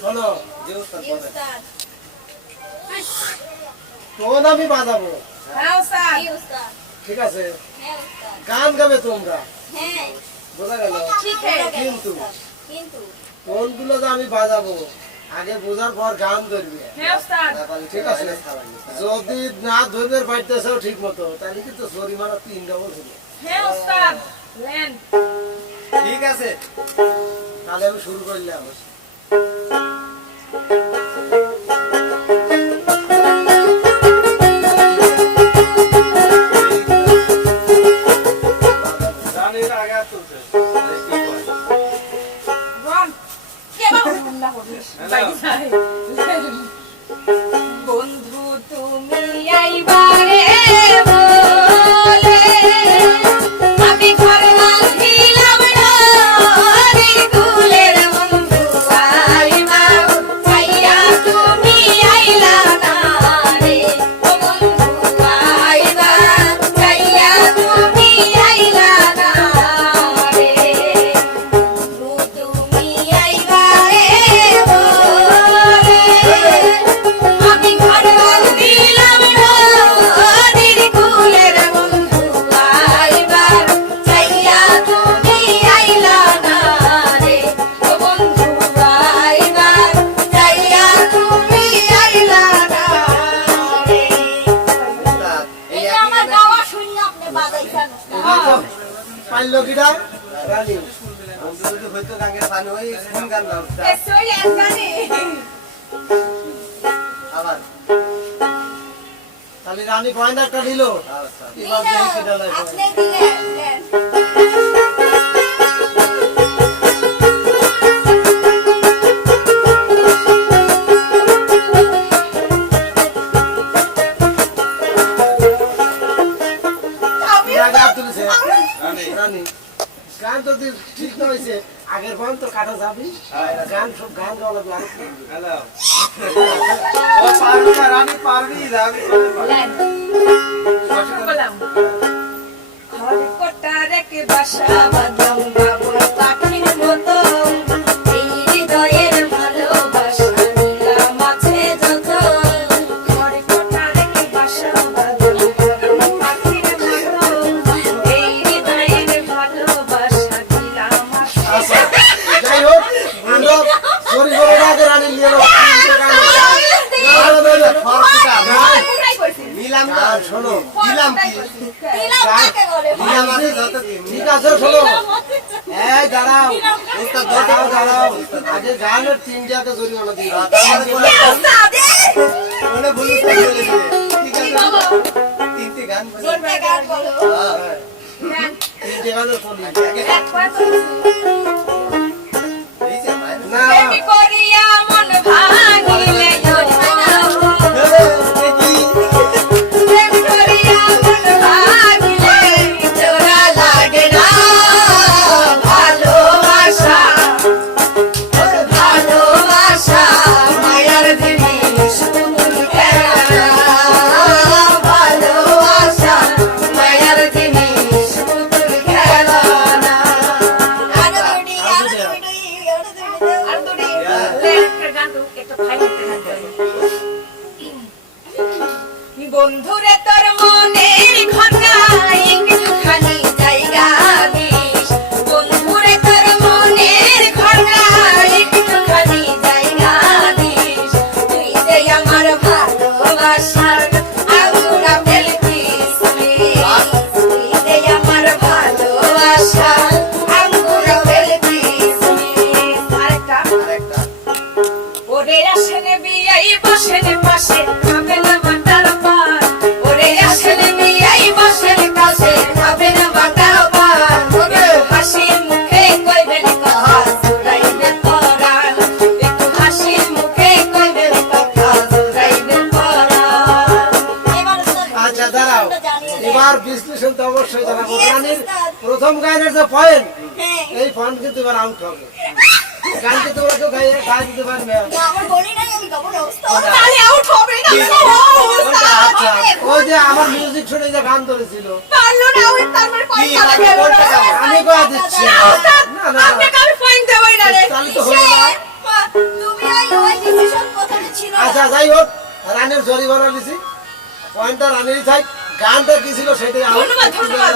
শোনো তোমার আমি বাজাবো। ঠিক আছে? গান গাবে তোমরা? বোঝা গেল? কিন্তু কোনগুলো যে আমি বাজাবো? আগে বোঝার পর গান ধরবে। ঠিক আছে যদি না ধরবে পাইতেছো ঠিক মতো। তাহলে কিন্তু জরিমানা তিন ডবল ছিল ঠিক আছে। তাহলে আমি শুরু করলাম। Run! Get up! রানী গয়না একটা নিল আচ্ছা। এবার আপনি দিলেন গান তো ঠিক নয় আগের গান তো কাটা যাবি। হ্যাঁ। গান সব গান গাওয়া লাগবে। পারবি না রানী পারবি যাবি বাসা বাদাম দিলাম না। শোনো দিলাম কি? দিলাম আছে যত ঠিক আছে শোনো। হ্যাঁ দাঁড়াও। ওস্তাদ দাঁড়াও দাঁড়াও। আগে গান তিন জায়গা জরিমানা দিই বলে বলে ঠিক আছে তিনটে গান বলে। গান বলো। তিনটে গান হ্যাঁ। শোনো। এক কথা না। করিয়া আচ্ছা এবার বিশ্লেষণ তো অবশ্যই জানাব। রানীর প্রথম গানের যে পয়েন্ট এই ফোন কিন্তু এবার আউট হবে। গানকে তোমরা কেউ গাইয়ে গাই দিতে পারবে। ও আচ্ছা। যে আমার মিউজিক শুনে যে গান ধরেছিল। আমি কয়ে দিচ্ছি? তাহলে তো হলো আচ্ছা যাই হোক রানের জরিমানা দিছি পয়েন্টটা রানেরই থাক গানটা কি ছিল সেটাই আমি ধন্যবাদ, ধন্যবাদ।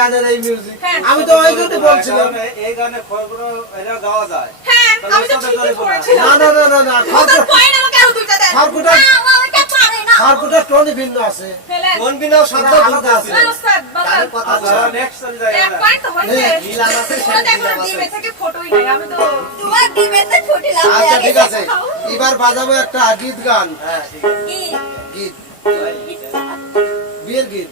গানের এই মিউজিক হ্যাঁ। আমি তো ওই জন্য বলছিলাম। এই গানে খবর এটা গাওয়া যায়। হ্যাঁ আমি তো ঠিকই করেছিলাম। না না না না পয়েন্ট আমাকে আরও দুইটা দেন ভিন্ন আছে। ফেলেন কোন বিনাও শব্দ না, আছে ওস্তাদ বাবা। কথা আচ্ছা। নেক্সট চলে যায় এক পয়েন্ট তো হ্যাঁ, মিলান আছে, সেই ওরা দেখো মিলান আছে। ডিমে থেকে ফটোই নাই আমি তো আচ্ছা ঠিক আছে। এবার বাজাবো একটা গীত গান। হ্যাঁ ঠিক আছে। গীত। বিয়ের গীত।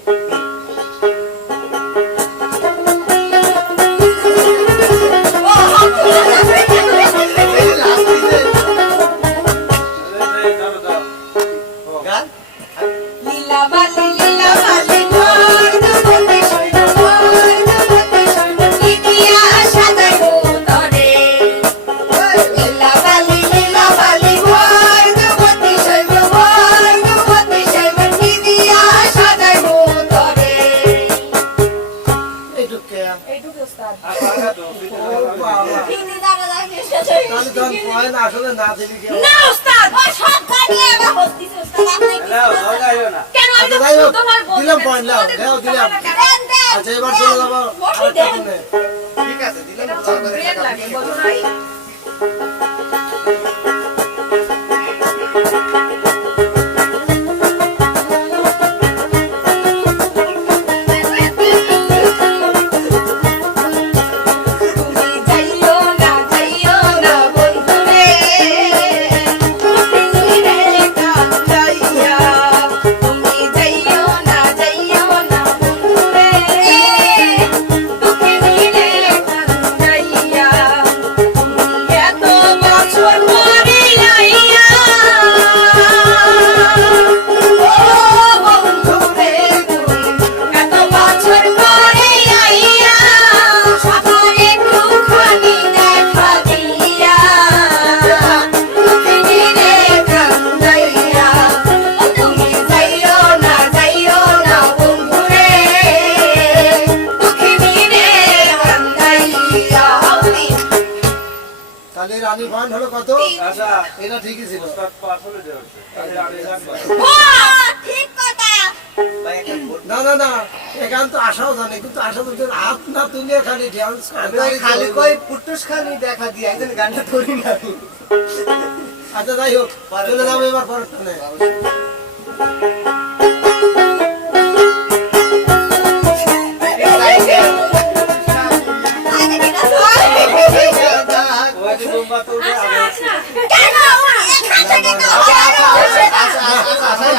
তখন পয়েন্ট আসলে না দিলি কি? না ওস্তাদ! হ্যালো দরকার হইও না কেন আমি তো আচ্ছা, যাই হোক, তোমার বলতে দিলাম দেন, point, নাও, তোমাদের নাও, দিলাম। হবে না। কেন? আচ্ছা এবার চলে যাব ঠিক আছে দিলাম লাগে বলো নাই না না না এখান তো আশাও জানে কিন্তু আশা তো তোর হাত না তুলে খালি ডান্স খালি কই পুটুস খালি দেখা দিয়ে একদিন গানটা না আচ্ছা যাই হোক চলে যাব এবার তো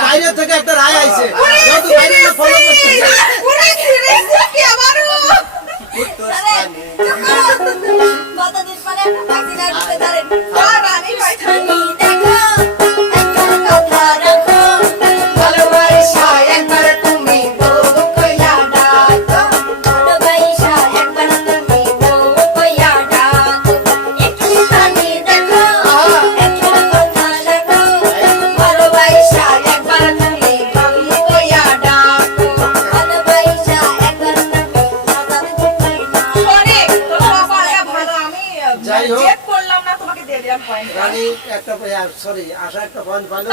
বাইরে থেকে একটা রায় আইছে। যেহেতু দিন দাঁড়িয়ে দাঁড়েন একটা সরি আশা একটা পয়েন্ট পাইলো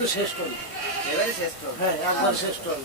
কিন্তু শেষ ট্রলি শেষ ট্রলি হ্যাঁ একবার শেষ করি